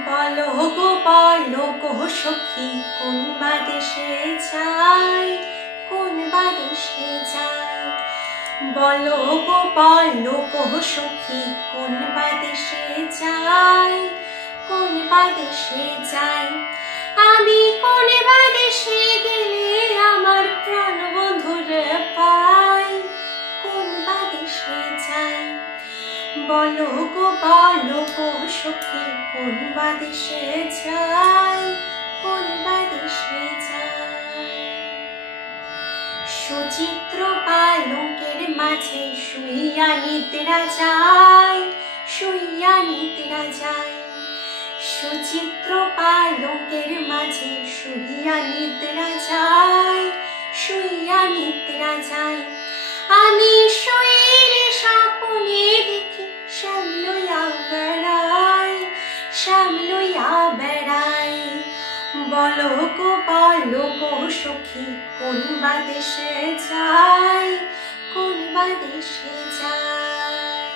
বলো গো বলো গো সখী কোন বা দেশে যাই, কোন বা দেশে যাই। বলো গো বলো গো সখী কোন বা দেশে যাই, কোন বা দেশে যাই। আমি কোন বা দেশে গেলে আমার প্রাণ বন্ধুরে পাই, কোন বা দেশে যাই। বলো গো বলো গো সখী কোন বা দেশে যাই, কোন বা দেশে যাই। সুচিত্র পালঙ্কের মাঝে শুইয়া নিদ্রা যায়, শুইয়া নিদ্রা যায়। সুচিত্র পালঙ্কের মাঝে শুইয়া নিদ্রা যায়, শুইয়া নিদ্রা যায়। আমি শুইলে স্বপ্নে দেখি শ্যাম লইয়া বেড়াই, শ্যাম লইয়া বেড়াই। বলো গো বলো গো সখী কোন বা দেশে যাই, কোন বা দেশে যাই।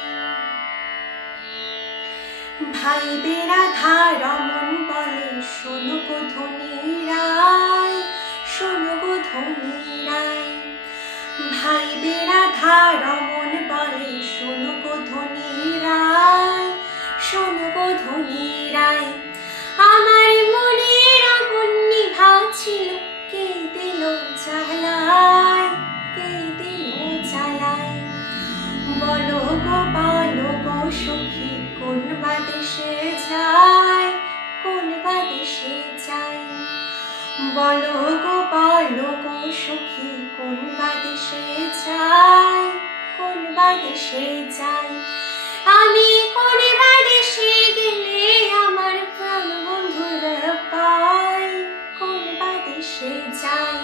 ভাই বেড়াধা রমন বলে শোনো গো ধনীরাই, শোনো গো ধনীরাই। ভাই বেড়াধা রমন বলে শোনো গো ধনীরাই, শোনো গো ধনীরাই। আমার মনের আগুন নিভাছিল কে দিল জ্বালায়, কে দিল জ্বালায়। বলো গো বলো গো সখী কোন বা দেশে যাই, কোন বা দেশে যাই। বলো গো বলো গো সখী কোন বা দেশে যাই, কোন বা দেশে যাই। আমি কোন বা দেশে গেলে আমার প্রাণ বন্ধুরে পাই, কোন বা দেশে যাই।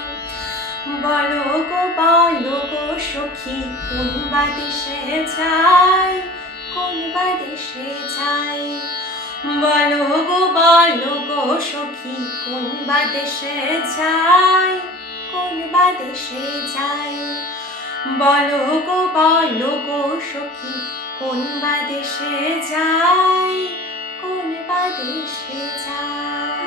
বলো গো বলো গো সখী কোন বা দেশে যাই, কোন বা দেশে যাই। বলো গো বলো গো সখী কোন বা দেশে যাই, কোন বা দেশে যাই। বলো গো বলো গো সখী কোন বা দেশে যাই, কোন বা দেশে যাই।